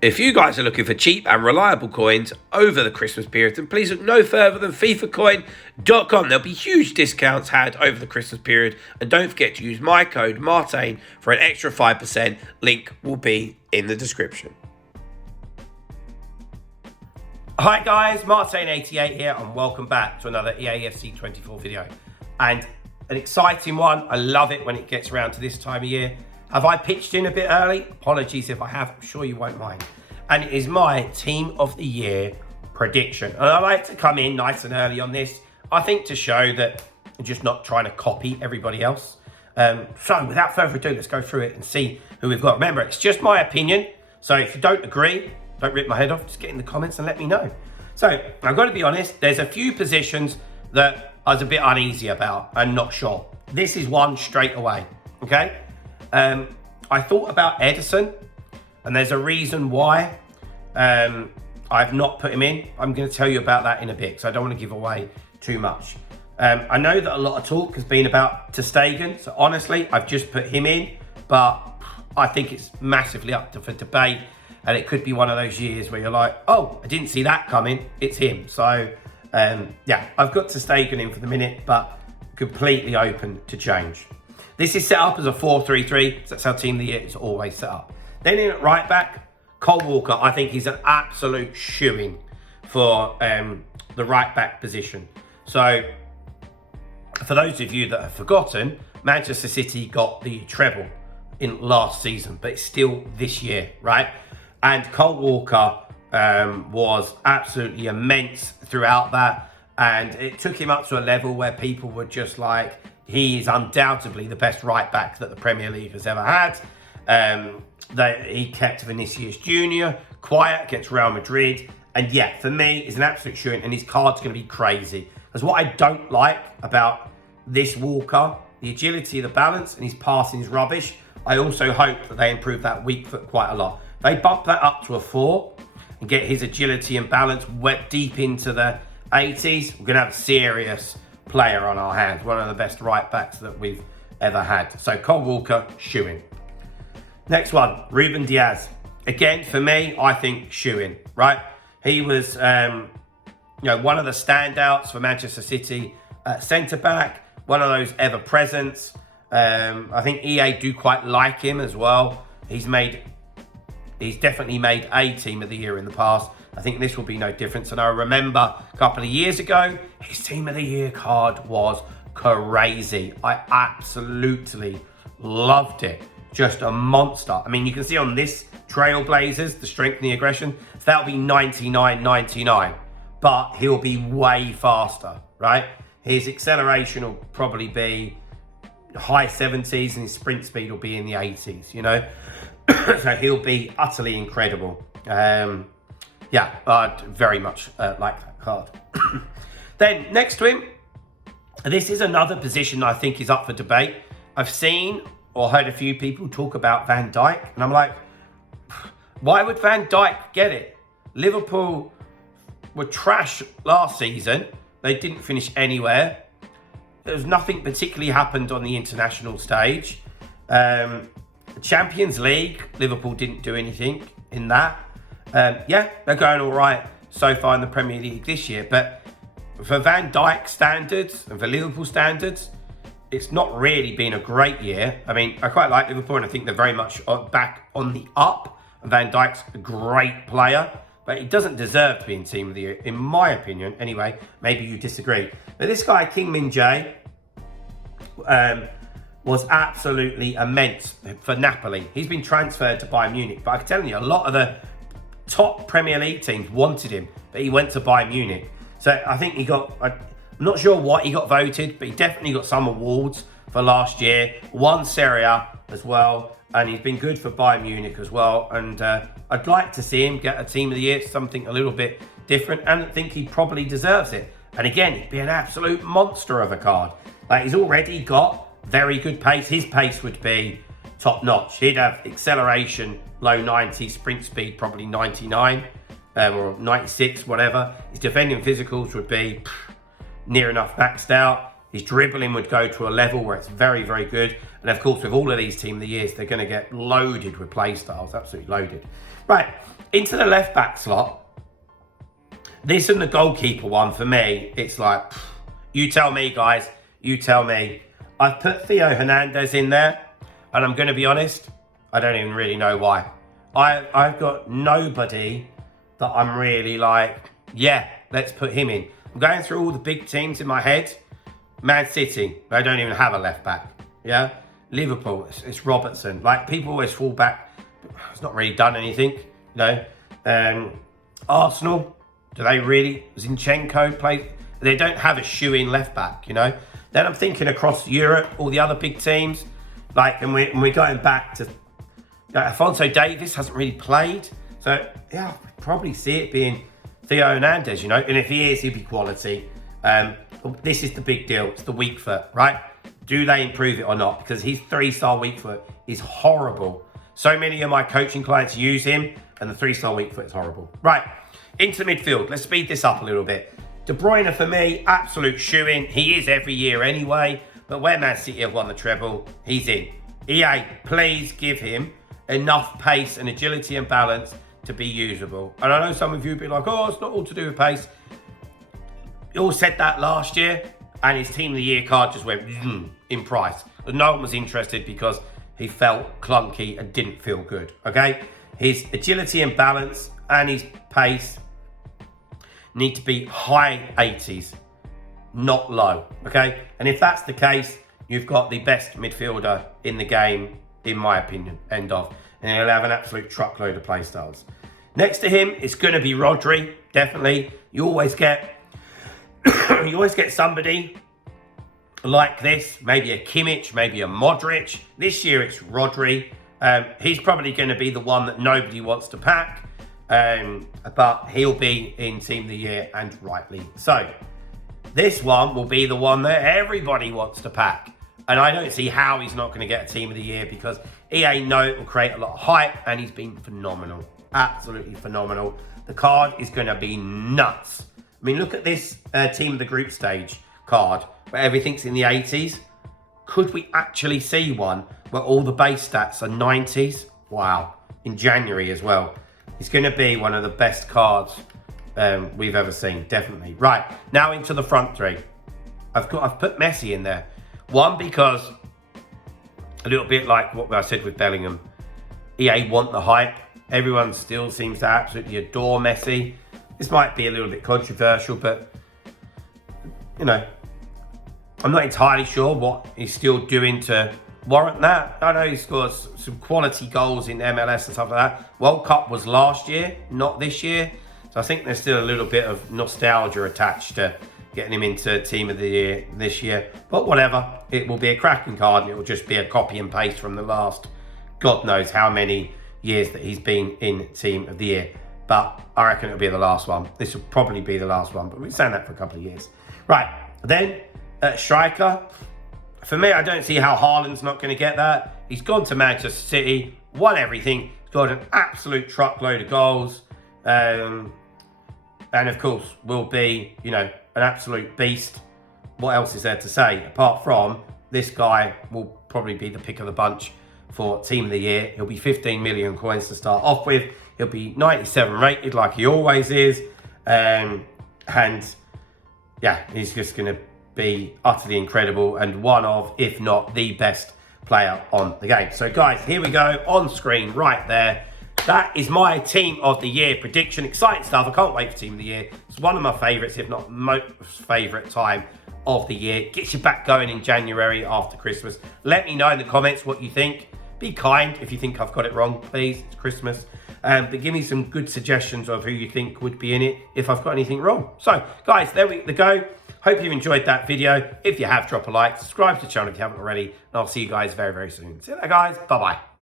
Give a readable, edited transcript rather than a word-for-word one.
If you guys are looking for cheap and reliable coins over the Christmas period, then please look no further than FIFAcoin.com. There'll be huge discounts had over the Christmas period. And don't forget to use my code Martain for an extra 5%. Link will be in the description. Hi guys, Martain88 here and welcome back to another EAFC 24 video. And an exciting one. I love it when it gets around to this time of year. Have I pitched in a bit early? Apologies if I have, I'm sure you won't mind. And it is my Team of the Year prediction. And I like to come in nice and early on this, I think to show that I'm just not trying to copy everybody else. So without further ado, let's go through it and see who we've got. Remember, it's just my opinion. So if you don't agree, don't rip my head off, just get in the comments and let me know. So I've got to be honest, there's a few positions that I was a bit uneasy about and not sure. This is one straight away, okay? I thought about Edison, and there's a reason why I've not put him in. I'm going to tell you about that in a bit, so I don't want to give away too much. I know that a lot of talk has been about ter Stegen, so honestly, I've just put him in, but I think it's massively up for debate, and it could be one of those years where you're like, oh, I didn't see that coming, it's him. So, yeah, I've got ter Stegen in for the minute, but completely open to change. This is set up as a 4-3-3, so that's how Team of the Year is always set up. Then in at right back, Cole Walker, I think he's an absolute shoo-in for the right back position. So, for those of you that have forgotten, Manchester City got the treble in last season, but it's still this year, right? And Cole Walker was absolutely immense throughout that, and it took him up to a level where people were just like, he is undoubtedly the best right back that the Premier League has ever had. He kept Vinicius Jr. quiet against Real Madrid. And yeah, for me, he's an absolute shoo-in, and his card's going to be crazy. Because what I don't like about this Walker, the agility, the balance, and his passing is rubbish. I also hope that they improve that weak foot quite a lot. They bump that up to a 4 and get his agility and balance wet deep into the 80s. We're going to have a serious player on our hands, one of the best right backs that we've ever had. So Cole Walker, shoo-in. Next one, Ruben Diaz. Again, for me, I think shoo-in, right? He was, one of the standouts for Manchester City centre back, one of those ever presents. I think EA do quite like him as well. He's definitely made a Team of the Year in the past. I think this will be no difference. And I remember a couple of years ago, his Team of the Year card was crazy. I absolutely loved it. Just a monster. I mean, you can see on this Trailblazers, the strength and the aggression, so that'll be 99.99. But he'll be way faster, right? His acceleration will probably be high 70s and his sprint speed will be in the 80s, you know? So he'll be utterly incredible. Yeah, I'd very much like that card. Then next to him, this is another position I think is up for debate. I've seen or heard a few people talk about Van Dijk, and I'm like, why would Van Dijk get it? Liverpool were trash last season. They didn't finish anywhere. There's nothing particularly happened on the international stage. Champions League, Liverpool didn't do anything in that. Yeah, they're going all right so far in the Premier League this year. But for Van Dijk standards and for Liverpool standards, it's not really been a great year. I mean, I quite like Liverpool and I think they're very much back on the up. Van Dijk's a great player, but he doesn't deserve to be in Team of the Year, in my opinion. Anyway, maybe you disagree. But this guy, King Min-jae, was absolutely immense for Napoli. He's been transferred to Bayern Munich, but I'm telling you, a lot of the top Premier League teams wanted him, but he went to Bayern Munich. So I think he got, I'm not sure what he got voted, but he definitely got some awards for last year. Won Serie A as well, and he's been good for Bayern Munich as well. And I'd like to see him get a Team of the Year, something a little bit different, and I think he probably deserves it. And again, he'd be an absolute monster of a card. Like, he's already got very good pace. His pace would be top notch. He'd have acceleration, low 90s, sprint speed, probably 99 or 96, whatever. His defending physicals would be near enough maxed out. His dribbling would go to a level where it's very, very good. And of course, with all of these Team of the Years, they're going to get loaded with play styles, absolutely loaded. Right, into the left back slot. This and the goalkeeper one, for me, it's like, you tell me, guys. You tell me. I've put Theo Hernandez in there, and I'm going to be honest, I don't even really know why. I've got nobody that I'm really like, yeah, let's put him in. I'm going through all the big teams in my head. Man City, they don't even have a left back. Yeah, Liverpool, it's Robertson. Like, people always fall back. It's not really done anything, you know. Arsenal, do they really? Zinchenko play? They don't have a shoe-in left back, you know. Then I'm thinking across Europe, all the other big teams, like, and we're going back to Alphonso Davies hasn't really played, so yeah, I'll probably see it being Theo Hernandez, you know. And if he is, he'll be quality. This is the big deal. It's the weak foot, right? Do they improve it or not? Because his 3-star weak foot is horrible. So many of my coaching clients use him, and the 3-star weak foot is horrible. Right, into midfield. Let's speed this up a little bit. De Bruyne, for me, absolute shoe-in. He is every year anyway, but where Man City have won the treble, he's in. EA, please give him enough pace and agility and balance to be usable. And I know some of you will be like, oh, it's not all to do with pace. You all said that last year, and his Team of the Year card just went in price. And no one was interested because he felt clunky and didn't feel good, okay? His agility and balance and his pace need to be high 80s, not low, okay? And if that's the case, you've got the best midfielder in the game, in my opinion, end of. And he'll have an absolute truckload of play styles. Next to him, it's going to be Rodri, definitely. You always get somebody like this, maybe a Kimmich, maybe a Modric. This year it's Rodri. He's probably going to be the one that nobody wants to pack, but he'll be in Team of the Year, and rightly so. This one will be the one that everybody wants to pack, and I don't see how he's not going to get a Team of the Year, because EA know it will create a lot of hype, and he's been phenomenal, absolutely phenomenal. The card is going to be nuts. I mean, look at this Team of the Group Stage card where everything's in the 80s. Could we actually see one where all the base stats are 90s? Wow. In January as well. It's going to be one of the best cards we've ever seen, definitely. Right, now into the front three. I've put Messi in there. One, because a little bit like what I said with Bellingham, EA want the hype. Everyone still seems to absolutely adore Messi. This might be a little bit controversial, but, you know, I'm not entirely sure what he's still doing to warrant that. I know he scores some quality goals in MLS and stuff like that. World Cup was last year, not this year. So I think there's still a little bit of nostalgia attached to getting him into Team of the Year this year. But whatever, it will be a cracking card, and it will just be a copy and paste from the last God knows how many years that he's been in Team of the Year. But I reckon it'll be the last one. This will probably be the last one, but we've been saying that for a couple of years. Right, then striker. For me, I don't see how Haaland's not going to get that. He's gone to Manchester City, won everything. He's got an absolute truckload of goals. And of course, will be, you know, an absolute beast. What else is there to say? Apart from, this guy will probably be the pick of the bunch for Team of the Year. He'll be 15 million coins to start off with. He'll be 97 rated like he always is. And yeah, he's just going to be utterly incredible and one of, if not the best player on the game. So guys, here we go on screen right there. That is my Team of the Year prediction. Exciting stuff. I can't wait for Team of the Year. It's one of my favourites, if not most favourite time of the year. Gets you back going in January after Christmas. Let me know in the comments what you think. Be kind if you think I've got it wrong, please. It's Christmas. But give me some good suggestions of who you think would be in it if I've got anything wrong. So, guys, there we go. Hope you enjoyed that video. If you have, drop a like. Subscribe to the channel if you haven't already. And I'll see you guys very, very soon. See you there, guys. Bye-bye.